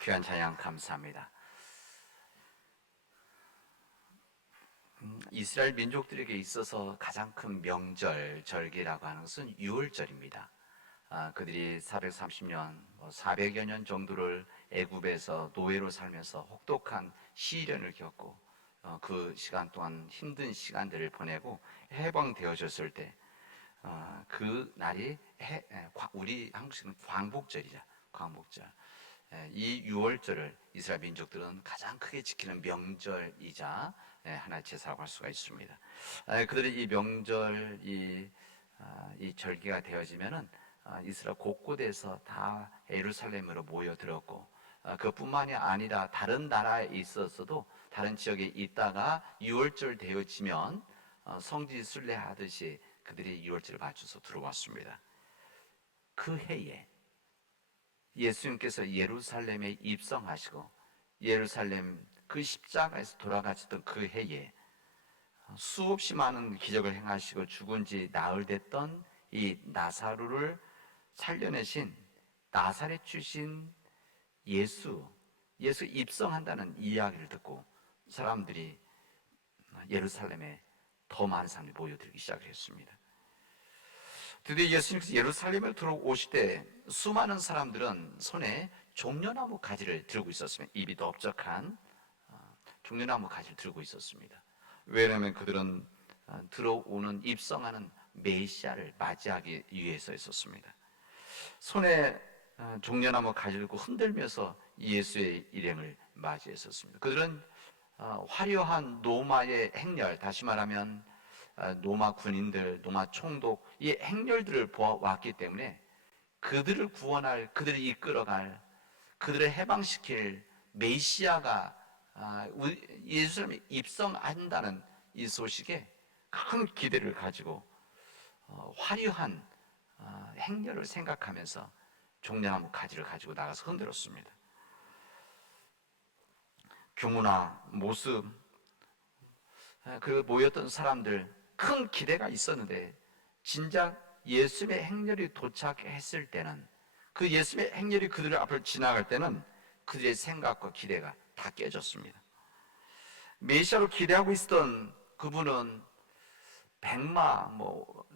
귀한 찬양 감사합니다. 음, 이스라엘 민족들에게 있어서 가장 큰 명절 절기라고 하는 것은 유월절입니다. 아, 그들이 430년, 400여 년 정도를 애굽에서 노예로 살면서 혹독한 시련을 겪고 어, 그 시간 동안 힘든 시간들을 보내고 해방되어졌을 때, 어, 그 날이 해, 우리 한국식은 광복절이자 광복절. 에, 이 6월절을 이스라엘 민족들은 가장 크게 지키는 명절이자 에, 하나의 제사라고 할 수가 있습니다. 에, 그들의 이 명절, 이, 아, 이 절기가 되어지면은 아, 이스라엘 곳곳에서 다 예루살렘으로 모여들었고 아, 그뿐만이 아니라 다른 나라에 있었어도 다른 지역에 있다가 6월절 되어지면 어, 성지 순례하듯이 그들이 6월절을 맞춰서 들어왔습니다. 그 해에 예수님께서 예루살렘에 입성하시고 예루살렘 그 십자가에서 돌아가셨던 그 해에 수없이 많은 기적을 행하시고 죽은 지 나흘 됐던 이 나사로를 살려내신 나사렛 출신 예수, 예수 입성한다는 이야기를 듣고 사람들이 예루살렘에 더 많은 사람들이 모여들기 시작했습니다. 드디어 예수님께서 예루살렘에 들어오실 때 수많은 사람들은 손에 종려나무 가지를 들고 있었으면 입이 넓적한 어, 종려나무 가지를 들고 있었습니다. 왜냐하면 그들은 어, 들어오는 입성하는 메시아를 맞이하기 위해서 있었습니다. 손에 어, 종려나무 가지를 들고 흔들면서 예수의 일행을 맞이했었습니다. 그들은 어, 화려한 로마의 행렬, 다시 말하면 어, 로마 군인들, 로마 총독 이 행렬들을 보아왔기 때문에 그들을 구원할, 그들을 이끌어갈, 그들을 해방시킬 메시아가 아, 예수님이 입성한다는 이 소식에 큰 기대를 가지고 어, 화려한 어, 행렬을 생각하면서 종려나무 가지를 가지고 나가서 흔들었습니다. 규모나 모습 아, 그 모였던 사람들 큰 기대가 있었는데 진작 예수님의 행렬이 도착했을 때는 그 예수님의 행렬이 그들 앞을 지나갈 때는 그들의 생각과 기대가 다 깨졌습니다. 메시아로 기대하고 있었던 그분은 백마 뭐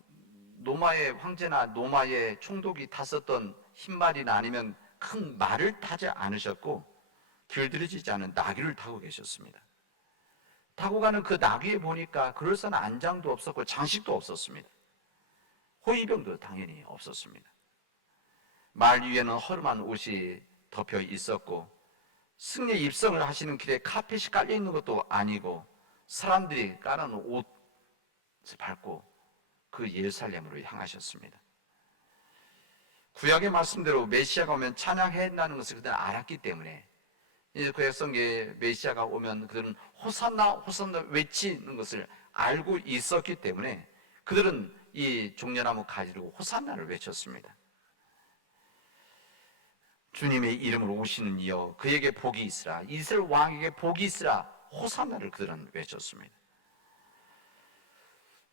노마의 황제나 노마의 총독이 탔었던 흰말이나 아니면 큰 말을 타지 않으셨고 길들여지지 않은 나귀를 타고 계셨습니다. 타고 가는 그 나귀에 보니까 그럴싸한 안장도 없었고 장식도 없었습니다. 호위병도 당연히 없었습니다. 말 위에는 허름한 옷이 덮여 있었고 승리 입성을 하시는 길에 카펫이 깔려 있는 것도 아니고 사람들이 깔아놓은 옷을 밟고 그 예루살렘으로 향하셨습니다. 구약의 말씀대로 메시아가 오면 찬양해야 한다는 것을 그들은 알았기 때문에 구약 성경에 메시아가 오면 그들은 호산나 호산나 외치는 것을 알고 있었기 때문에 그들은 이 종려나무 가지고 호산나를 외쳤습니다. 주님의 이름으로 오시는 이여 그에게 복이 있으라 이스라엘 왕에게 복이 있으라 호산나를 그들은 외쳤습니다.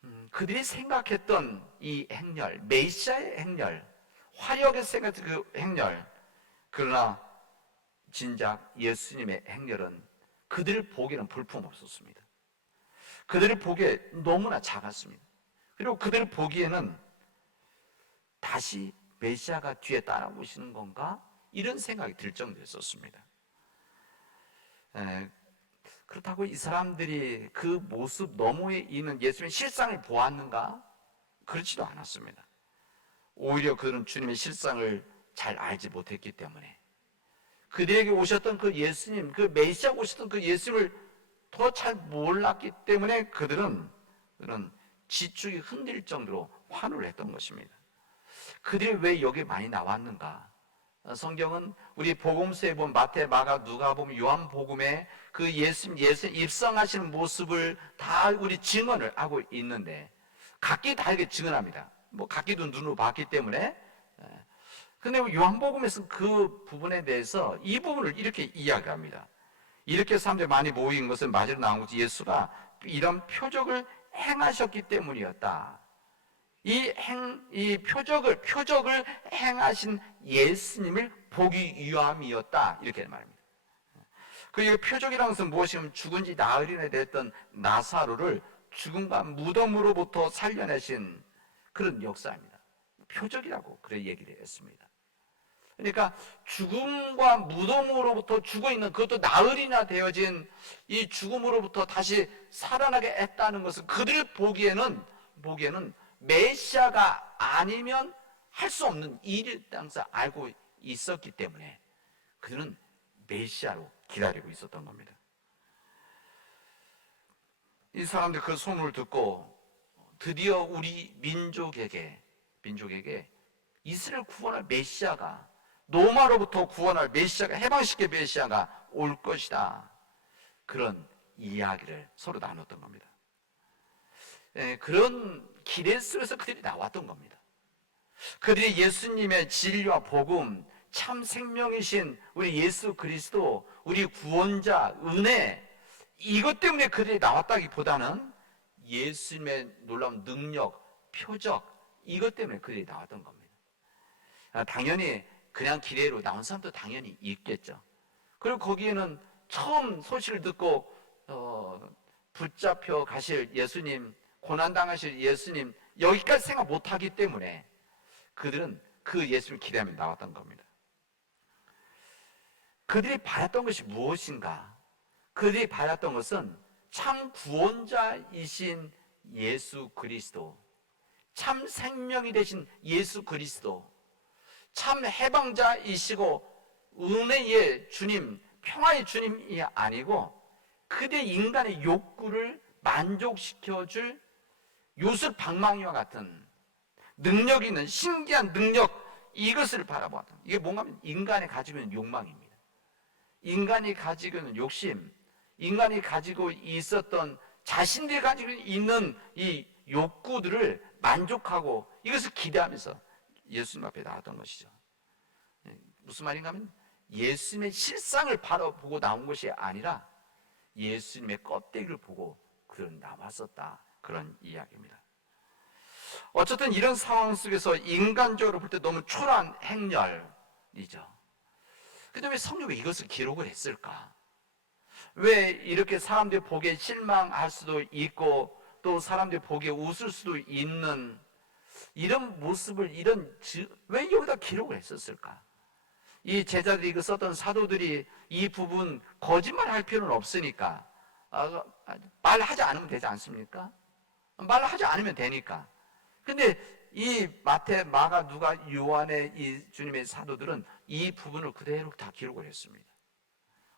음, 그들이 생각했던 이 행렬 메시아의 행렬 화려하게 생각했던 그 행렬 그러나 진작 예수님의 행렬은 그들 보기에는 볼품 없었습니다. 그들을 보기에 너무나 작았습니다. 그리고 그들 보기에는 다시 메시아가 뒤에 따라오시는 건가? 이런 생각이 들 정도였었습니다. 에, 그렇다고 이 사람들이 그 모습 너머에 있는 예수님의 실상을 보았는가? 그렇지도 않았습니다. 오히려 그들은 주님의 실상을 잘 알지 못했기 때문에 그들에게 오셨던 그 예수님, 그 메시아 오셨던 그 예수를 더잘 몰랐기 때문에 그들은 그런 지축이 흔들 정도로 환호를 했던 것입니다. 그들이 왜 여기 많이 나왔는가? 어, 성경은 우리 복음서에 보면 마태, 마가, 누가 보면 요한 복음에 그 예수 예수 입성하시는 모습을 다 우리 증언을 하고 있는데 각기 다르게 증언합니다. 뭐 각기도 눈으로 봤기 때문에 예. 근데 요한복음에서 그 부분에 대해서 이 부분을 이렇게 이야기합니다. 이렇게 사람들이 많이 모인 것은 맞으로 나온 것이 예수가 이런 표적을 행하셨기 때문이었다. 이 행, 이 표적을, 표적을 행하신 예수님을 보기 위함이었다. 이렇게 말합니다. 그리고 표적이라는 것은 무엇이냐면 죽은 지 나흘이나 됐던 나사로를 죽음과 무덤으로부터 살려내신 그런 역사입니다. 표적이라고 그래 얘기를 했습니다. 그러니까 죽음과 무덤으로부터 죽어 있는 그것도 나흘이나 되어진 이 죽음으로부터 다시 살아나게 했다는 것은 그들 보기에는 보기에는 메시아가 아니면 할 수 없는 일을 당사 알고 있었기 때문에 그들은 메시아로 기다리고 있었던 겁니다. 이 사람들 그 소문을 듣고 드디어 우리 민족에게 민족에게 이스라엘 구원할 메시아가 노마로부터 구원할 메시아가 해방시킬 메시아가 올 것이다. 그런 이야기를 서로 나눴던 겁니다. 예, 그런 기대 속에서 그들이 나왔던 겁니다. 그들이 예수님의 진리와 복음, 참 생명이신 우리 예수 그리스도, 우리 구원자, 은혜, 이것 때문에 그들이 나왔다기보다는 예수님의 놀라운 능력, 표적, 이것 때문에 그들이 나왔던 겁니다. 아, 당연히 그냥 기대로 나온 사람도 당연히 있겠죠. 그리고 거기에는 처음 소식을 듣고 어, 붙잡혀 가실 예수님, 고난 당하실 예수님 여기까지 생각 못하기 때문에 그들은 그 예수를 기대하며 나왔던 겁니다. 그들이 바랐던 것이 무엇인가? 그들이 바랐던 것은 참 구원자이신 예수 그리스도, 참 생명이 되신 예수 그리스도, 참 해방자이시고 은혜의 주님, 평화의 주님이 아니고 그대 인간의 욕구를 만족시켜줄 요술 방망이와 같은 능력 있는 신기한 능력 이것을 바라보았던 이게 뭔가 하면 인간이 가지고 있는 욕망입니다. 인간이 가지고 있는 욕심, 인간이 가지고 있었던 자신들이 가지고 있는 이 욕구들을 만족하고 이것을 기대하면서 예수님 앞에 나왔던 것이죠. 예, 무슨 말인가 하면 예수님의 실상을 바라보고 나온 것이 아니라 예수님의 껍데기를 보고 그런 나왔었다. 그런 이야기입니다. 어쨌든 이런 상황 속에서 인간적으로 볼 때 너무 초라한 행렬이죠. 근데 왜 성경이 이것을 기록을 했을까? 왜 이렇게 사람들이 보기에 실망할 수도 있고 또 사람들이 보기에 웃을 수도 있는 이런 모습을 이런 왜 여기다 기록을 했었을까? 이 제자들이 그 썼던 사도들이 이 부분 거짓말 할 필요는 없으니까 아, 말하지 않으면 되지 않습니까? 말하지 않으면 되니까. 근데 이 마태, 마가, 누가, 요한의 이 주님의 사도들은 이 부분을 그대로 다 기록을 했습니다.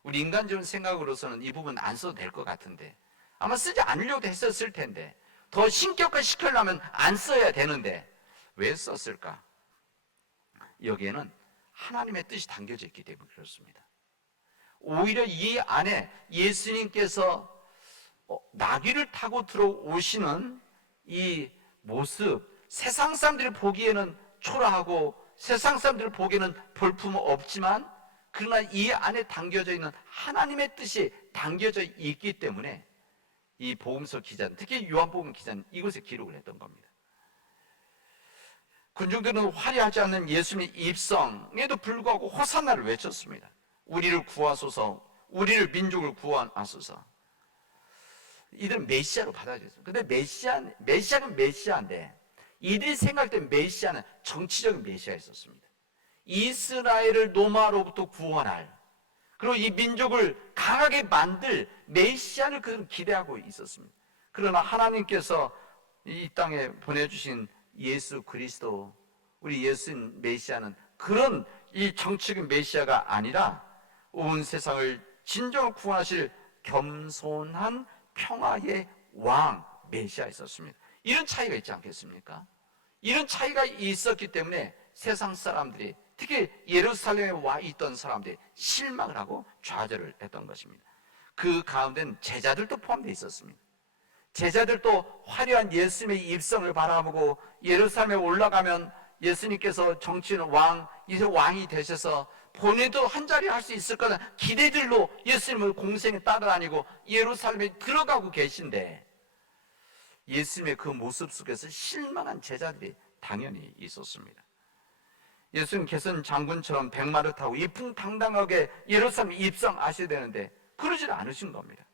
우리 인간적인 생각으로서는 이 부분 안 써도 될 것 같은데 아마 쓰지 않으려고 했었을 텐데 더 신격화 시키려면 안 써야 되는데 왜 썼을까? 여기에는 하나님의 뜻이 담겨져 있기 때문에 그렇습니다. 오히려 이 안에 예수님께서 어, 나귀를 타고 들어오시는 이 모습, 세상 사람들이 보기에는 초라하고 세상 사람들이 보기에는 볼품 없지만 그러나 이 안에 담겨져 있는 하나님의 뜻이 담겨져 있기 때문에 이 복음서 기자는 특히 요한복음 기자는 이것에 기록을 했던 겁니다. 군중들은 화려하지 않는 예수님의 입성에도 불구하고 호산나를 외쳤습니다. 우리를 구하소서, 우리를 민족을 구하소서. 이들은 메시아로 받아들였어요. 근데 메시아, 메시아는 메시아인데 이들이 생각된 메시아는 정치적인 메시아였었습니다. 이스라엘을 노마로부터 구원할 그리고 이 민족을 강하게 만들 메시아를 그들은 기대하고 있었습니다. 그러나 하나님께서 이 땅에 보내주신 예수 그리스도 우리 예수 메시아는 그런 이 정치적인 메시아가 아니라 온 세상을 진정으로 구원하실 겸손한 평화의 왕 메시아 있었습니다. 이런 차이가 있지 않겠습니까? 이런 차이가 있었기 때문에 세상 사람들이 특히 예루살렘에 와 있던 사람들이 실망을 하고 좌절을 했던 것입니다. 그 가운데는 제자들도 포함되어 있었습니다. 제자들도 화려한 예수님의 입성을 바라보고 예루살렘에 올라가면 예수님께서 정치는 왕, 이제 왕이 되셔서 본인도 한 자리 할 수 있을 거다 기대들로 예수님을 공생에 따라다니고 예루살렘에 들어가고 계신데 예수님의 그 모습 속에서 실망한 제자들이 당연히 있었습니다. 예수님께서는 장군처럼 백마를 타고 이풍당당하게 예루살렘 입성하셔야 되는데 그러질 않으신 겁니다.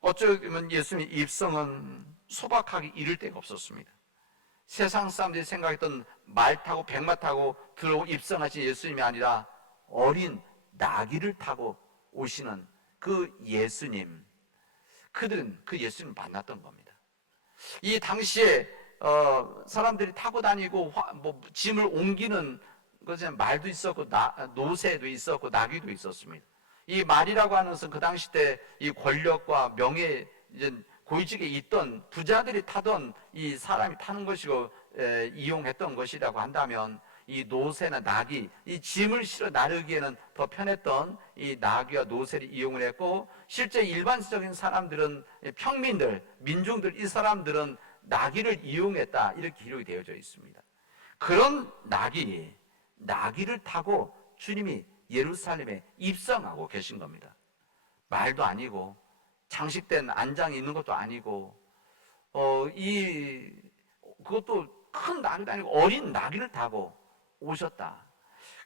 어쩌면 예수님의 입성은 소박하게 이를 데가 없었습니다. 세상 사람들이 생각했던 말 타고 백마 타고 들어오 입성하신 예수님이 아니라 어린 나귀를 타고 오시는 그 예수님, 그들은 그 예수님을 만났던 겁니다. 이 당시에 어, 사람들이 타고 다니고 화, 뭐 짐을 옮기는 것은 말도 있었고 나, 노새도 있었고 나귀도 있었습니다. 이 말이라고 하는 것은 그 당시 때 이 권력과 명예 이제 고위직에 있던 부자들이 타던 이 사람이 타는 것이고 에, 이용했던 것이라고 한다면 이 노새나 나귀, 이 짐을 실어 나르기에는 더 편했던 이 나귀와 노새를 이용을 했고 실제 일반적인 사람들은 평민들, 민중들 이 사람들은 나귀를 이용했다 이렇게 기록이 되어져 있습니다. 그런 나귀, 나귀를 타고 주님이 예루살렘에 입성하고 계신 겁니다. 말도 아니고 장식된 안장이 있는 것도 아니고 어, 이 그것도 큰 나귀도 아니고 어린 나귀를 타고 오셨다.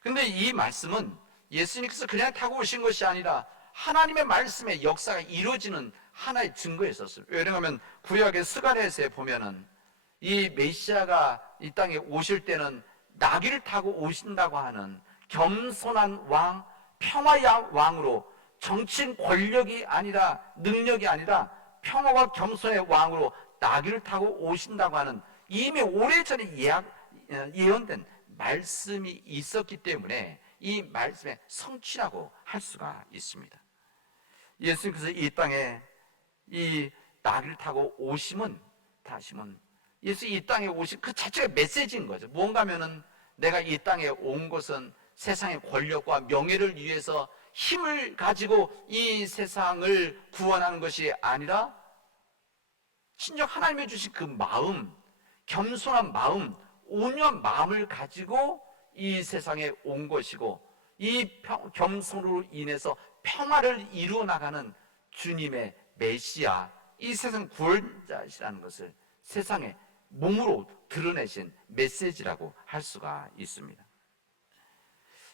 근데 이 말씀은 예수님께서 그냥 타고 오신 것이 아니라 하나님의 말씀의 역사가 이루어지는 하나의 증거였었어요. 왜냐하면 구약의 스가랴서에 보면은 이 메시아가 이 땅에 오실 때는 나귀를 타고 오신다고 하는 겸손한 왕, 평화의 왕으로 정치인 권력이 아니라 능력이 아니라 평화와 겸손의 왕으로 나귀를 타고 오신다고 하는 이미 오래전에 예약, 예언된 말씀이 있었기 때문에 이 말씀의 성취라고 할 수가 있습니다. 예수님께서 이 땅에 이 나귀를 타고 오심은 다시면 예수 이 땅에 오신 그 자체가 메시지인 거죠. 뭔가면은 내가 이 땅에 온 것은 세상의 권력과 명예를 위해서 힘을 가지고 이 세상을 구원하는 것이 아니라 신적 하나님의 주신 그 마음, 겸손한 마음, 온유한 마음을 가지고 이 세상에 온 것이고 이 평, 겸손으로 인해서 평화를 이루어 나가는 주님의 메시아, 이 세상 구원자시라는 것을 세상에 몸으로 드러내신 메시지라고 할 수가 있습니다.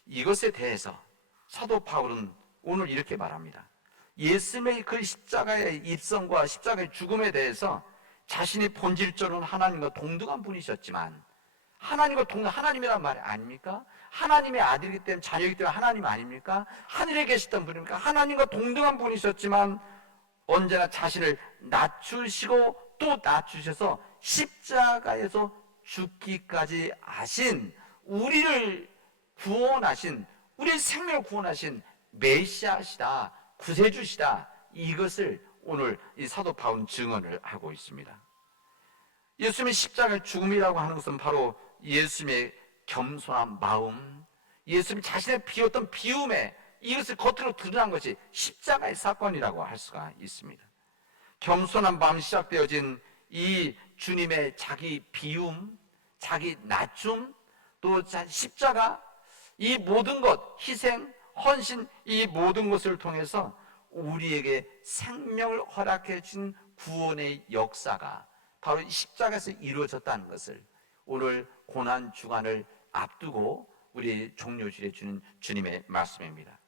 이것에 대해서 사도 바울은 오늘 이렇게 말합니다. 예수님의 그 십자가의 입성과 십자가의 죽음에 대해서 자신이 본질적으로는 하나님과 동등한 분이셨지만 하나님과 동등 하나님이란 말이 아닙니까? 하나님의 아들이기 때문에 자녀이기 때문에 하나님 아닙니까? 하늘에 계시던 분입니까? 하나님과 동등한 분이셨지만 언제나 자신을 낮추시고 또 낮추셔서 십자가에서 죽기까지 하신 우리를 구원하신 우리 생명을 구원하신 메시아시다 구세주시다 이것을 오늘 이 사도 바울 증언을 하고 있습니다. 예수님의 십자가의 죽음이라고 하는 것은 바로 예수님의 겸손한 마음, 예수님 자신의 비웠던 비움에 이것을 겉으로 드러난 것이 십자가의 사건이라고 할 수가 있습니다. 겸손한 마음 시작되어진 이 주님의 자기 비움, 자기 낮춤, 또 십자가, 이 모든 것, 희생, 헌신, 이 모든 것을 통해서 우리에게 생명을 허락해 준 구원의 역사가 바로 십자가에서 이루어졌다는 것을 오늘 고난 주간을 앞두고 우리 종료실에 주는 주님의 말씀입니다.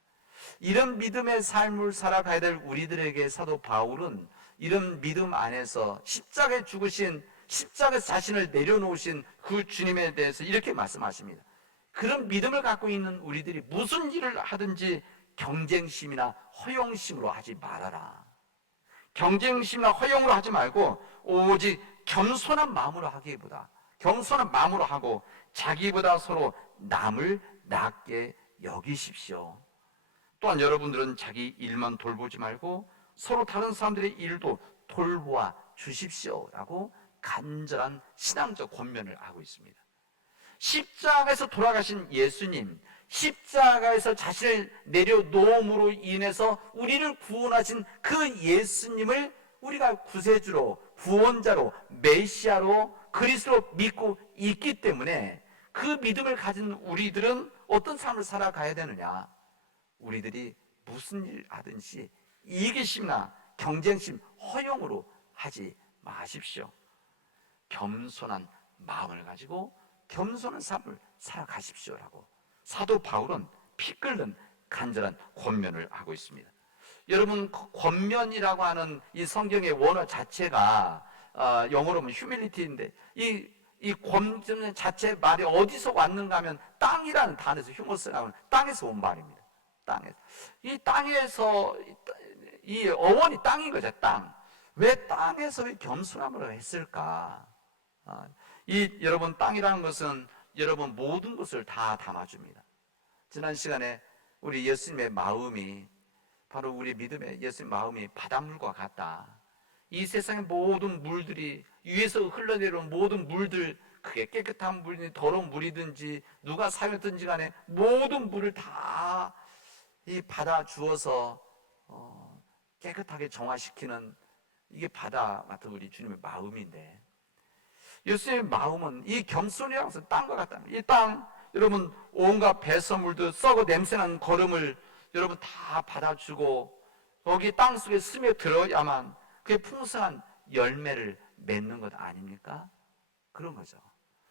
이런 믿음의 삶을 살아가야 될 우리들에게 사도 바울은 이런 믿음 안에서 십자가에 죽으신 십자가 자신을 내려놓으신 그 주님에 대해서 이렇게 말씀하십니다. 그런 믿음을 갖고 있는 우리들이 무슨 일을 하든지 경쟁심이나 허용심으로 하지 말아라. 경쟁심이나 허용으로 하지 말고 오직 겸손한 마음으로 하기보다 겸손한 마음으로 하고 자기보다 서로 남을 낮게 여기십시오. 또한 여러분들은 자기 일만 돌보지 말고 서로 다른 사람들의 일도 돌보아 주십시오라고 간절한 신앙적 권면을 하고 있습니다. 십자가에서 돌아가신 예수님, 십자가에서 자신을 내려놓음으로 인해서 우리를 구원하신 그 예수님을 우리가 구세주로, 구원자로, 메시아로, 그리스로 믿고 있기 때문에 그 믿음을 가진 우리들은 어떤 삶을 살아가야 되느냐? 우리들이 무슨 일 하든지 이기심이나 경쟁심, 허용으로 하지 마십시오. 겸손한 마음을 가지고 겸손한 삶을 살아가십시오라고 사도 바울은 피 끓는 간절한 권면을 하고 있습니다. 여러분 그 권면이라고 하는 이 성경의 원어 자체가 어, 영어로 하면 휴밀리티인데 이, 이 권면 자체 말이 어디서 왔는가 하면 땅이라는 단어에서 휴머스가 나오는 땅에서 온 말입니다. 땅에서 이 땅에서 이, 이 어원이 땅인 거죠 땅. 왜 땅에서 왜 겸손함을 했을까? 아, 이 여러분 땅이라는 것은 여러분 모든 것을 다 담아줍니다. 지난 시간에 우리 예수님의 마음이 바로 우리 믿음의 예수님 마음이 바닷물과 같다. 이 세상의 모든 물들이 위에서 흘러내려온 모든 물들 그게 깨끗한 물이든 더러운 물이든지 누가 사용했든지 간에 모든 물을 다 이 받아 주어서 어, 깨끗하게 정화시키는 이게 바다 같은 우리 주님의 마음인데 예수님의 마음은 이 것은 땅과 같다. 이 땅, 여러분, 온갖 배설물도 썩어 냄새나는 걸음을 여러분 다 받아주고, 거기 땅 속에 스며들어야만 그게 풍성한 열매를 맺는 것 아닙니까? 그런 거죠.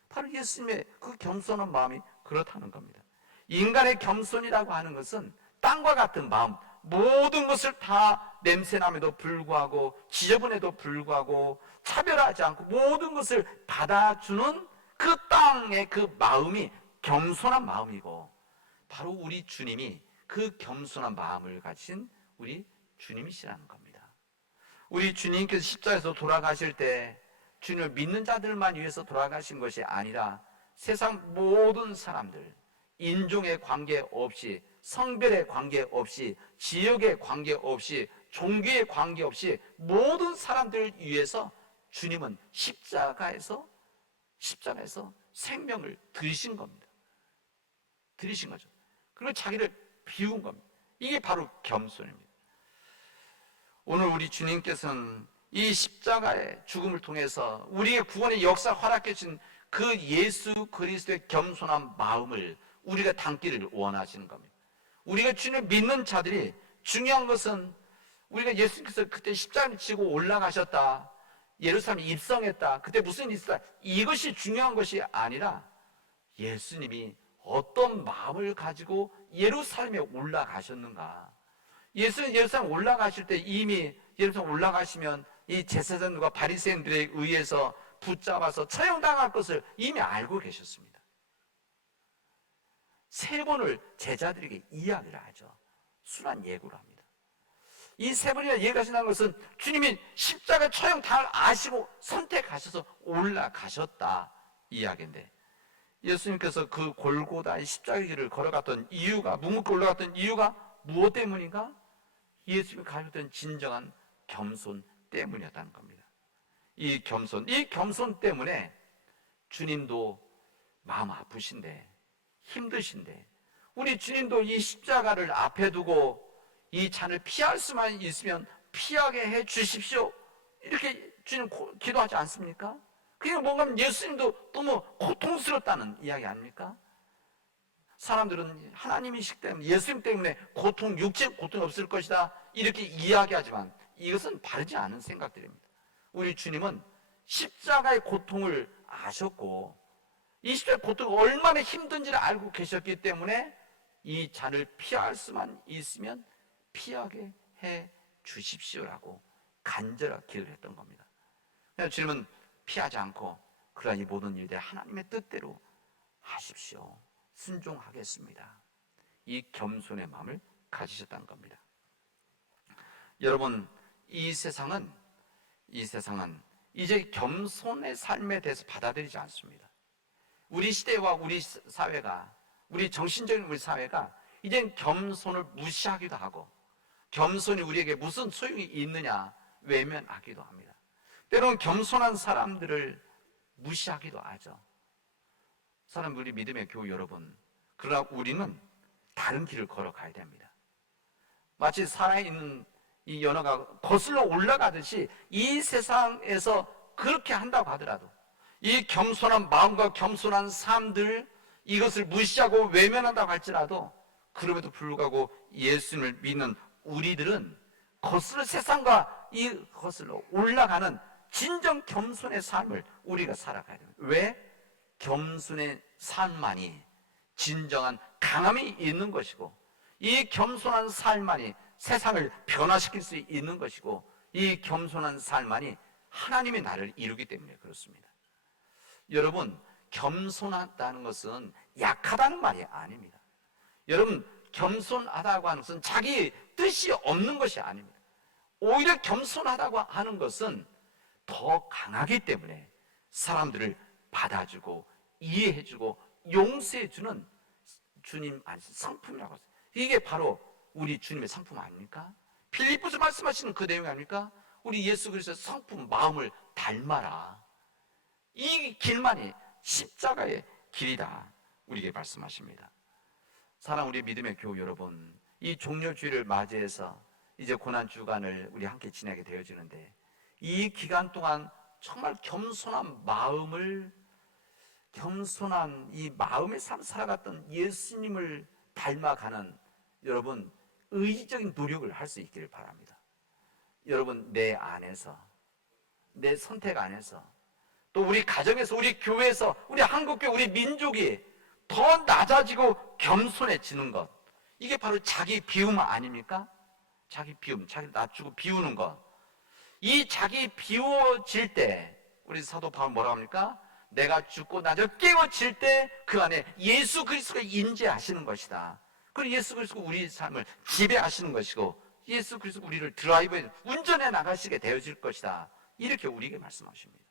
바로 예수님의 그 겸손한 마음이 그렇다는 겁니다. 인간의 겸손이라고 하는 것은 땅과 같은 마음, 모든 것을 다 냄새남에도 불구하고 지저분에도 불구하고 차별하지 않고 모든 것을 받아주는 그 땅의 그 마음이 겸손한 마음이고 바로 우리 주님이 그 겸손한 마음을 가진 우리 주님이시라는 겁니다. 우리 주님께서 십자에서 돌아가실 때 주님을 믿는 자들만 위해서 돌아가신 것이 아니라 세상 모든 사람들 인종의 관계 없이 성별의 관계 없이 지역의 관계 없이 종교의 관계 없이 모든 사람들을 위해서 주님은 십자가에서 십자가에서 생명을 들이신 겁니다. 들이신 거죠. 그리고 자기를 비운 겁니다. 이게 바로 겸손입니다. 오늘 우리 주님께서는 이 십자가의 죽음을 통해서 우리의 구원의 역사 허락해 준그 예수 그리스도의 겸손한 마음을 우리가 담기를 원하시는 겁니다. 우리가 주님을 믿는 자들이 중요한 것은 우리가 예수님께서 그때 십자가를 지고 올라가셨다. 예루살렘에 입성했다. 그때 무슨 일이 있었다. 이것이 중요한 것이 아니라 예수님이 어떤 마음을 가지고 예루살렘에 올라가셨는가. 예수님 예루살렘 올라가실 때 이미 예루살렘 올라가시면 이 제사장들과 바리새인들에 의해서 붙잡아서 처형당할 것을 이미 알고 계셨습니다. 세 번을 제자들에게 이야기를 하죠. 순한 예고를 합니다. 이 세 번이나 예가신다는 것은 주님이 십자가 처형 당을 아시고 선택하셔서 올라가셨다 이야기인데 예수님께서 그 골고다의 십자가 길을 걸어갔던 이유가 묵묵히 올라갔던 이유가 무엇 때문인가? 예수님이 가졌던 진정한 겸손 때문이었다는 겁니다. 이 겸손, 이 겸손 때문에 주님도 마음 아프신데 힘드신데 우리 주님도 이 십자가를 앞에 두고 이 잔을 피할 수만 있으면 피하게 해 주십시오. 이렇게 주님 기도하지 않습니까? 그게 뭔가 예수님도 너무 고통스럽다는 이야기 아닙니까? 사람들은 하나님이시기 때문에 예수님 때문에 고통, 육체 고통이 없을 것이다. 이렇게 이야기하지만 이것은 바르지 않은 생각들입니다. 우리 주님은 십자가의 고통을 아셨고 이 십자가의 고통이 얼마나 힘든지를 알고 계셨기 때문에 이 잔을 피할 수만 있으면 피하게 해 주십시오라고 간절하게 기도를 했던 겁니다. 주님은 피하지 않고 그러한 이 모든 일들 하나님의 뜻대로 하십시오. 순종하겠습니다. 이 겸손의 마음을 가지셨다는 겁니다. 여러분, 이 세상은 이 세상은 이제 겸손의 삶에 대해서 받아들이지 않습니다. 우리 시대와 우리 사회가 우리 정신적인 우리 사회가 이젠 겸손을 무시하기도 하고 겸손이 우리에게 무슨 소용이 있느냐 외면하기도 합니다. 때로는 겸손한 사람들을 무시하기도 하죠. 사람 우리 믿음의 교우 여러분, 그러나 우리는 다른 길을 걸어가야 됩니다. 마치 살아있는 이 연어가 거슬러 올라가듯이 이 세상에서 그렇게 한다고 하더라도 이 겸손한 마음과 겸손한 삶들 이것을 무시하고 외면한다고 할지라도 그럼에도 불구하고 예수님을 믿는 우리들은 거슬러 세상과 이 거슬러 올라가는 진정 겸손의 삶을 우리가 살아가야 됩니다. 왜? 겸손의 삶만이 진정한 강함이 있는 것이고 이 겸손한 삶만이 세상을 변화시킬 수 있는 것이고 이 겸손한 삶만이 하나님의 나를 이루기 때문에 그렇습니다. 여러분, 겸손하다는 것은 약하다는 말이 아닙니다. 여러분, 겸손하다고 하는 것은 자기 뜻이 없는 것이 아닙니다. 오히려 겸손하다고 하는 것은 더 강하기 때문에 사람들을 받아주고 이해해주고 용서해주는 주님 안에 상품이라고 했어요. 이게 바로 우리 주님의 상품 아닙니까? 필리포스 말씀하시는 그 내용 아닙니까? 우리 예수 그리스도의 상품 마음을 닮아라. 이 길만이 십자가의 길이다. 우리에게 말씀하십니다. 사랑 우리 믿음의 교우 여러분, 이 종료주의를 맞이해서 이제 고난 주간을 우리 함께 지내게 되어지는데 이 기간 동안 정말 겸손한 마음을 겸손한 이 마음의 삶 살아갔던 예수님을 닮아가는 여러분 의지적인 노력을 할 수 있기를 바랍니다. 여러분 내 안에서 내 선택 안에서 또 우리 가정에서 우리 교회에서 우리 한국교 우리 민족이 더 낮아지고 겸손해지는 것 이게 바로 자기 비움 아닙니까? 자기 비움, 자기 낮추고 비우는 것. 이 자기 비워질 때 우리 사도 바울 뭐라고 합니까? 내가 죽고 나저 깨워질 때 그 안에 예수 그리스도가 인재하시는 것이다. 그리고 예수 그리스도가 우리 삶을 지배하시는 것이고 예수 그리스도 우리를 드라이브에 운전해 나가시게 되어질 것이다. 이렇게 우리에게 말씀하십니다.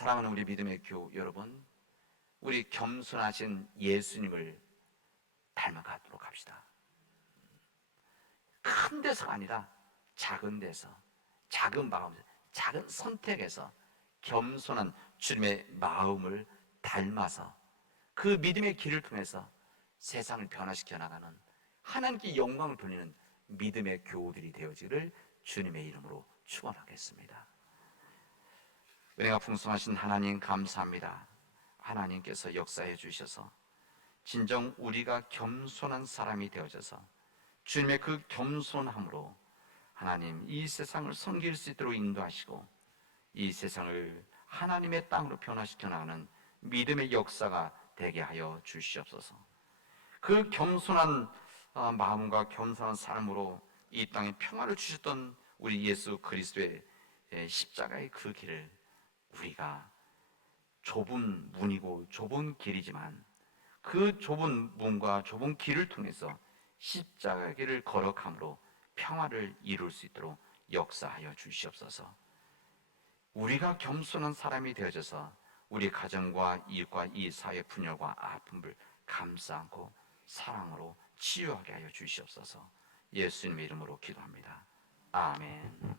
사랑하는 우리 믿음의 교 여러분, 우리 겸손하신 예수님을 닮아가도록 합시다. 큰 데서가 아니라 작은 데서, 작은 마음에서, 작은 선택에서 겸손한 주님의 마음을 닮아서 그 믿음의 길을 통해서 세상을 변화시켜 나가는 하나님께 영광을 돌리는 믿음의 교우들이 되어지기를 주님의 이름으로 축원하겠습니다. 은혜가 풍성하신 하나님 감사합니다. 하나님께서 역사해 주셔서 진정 우리가 겸손한 사람이 되어져서 주님의 그 겸손함으로 하나님 이 세상을 섬길 수 있도록 인도하시고 이 세상을 하나님의 땅으로 변화시켜 나가는 믿음의 역사가 되게 하여 주시옵소서. 그 겸손한 아, 마음과 겸손한 삶으로 이 땅에 평화를 주셨던 우리 예수 그리스도의 예, 십자가의 그 길을 우리가 좁은 문이고 좁은 길이지만 그 좁은 문과 좁은 길을 통해서 십자가 길을 걸어감으로 평화를 이룰 수 있도록 역사하여 주시옵소서. 우리가 겸손한 사람이 되어져서 우리 가정과 이웃과 이 사회 분열과 아픔을 감싸 안고 사랑으로 치유하게 하여 주시옵소서. 예수님의 이름으로 기도합니다. 아멘.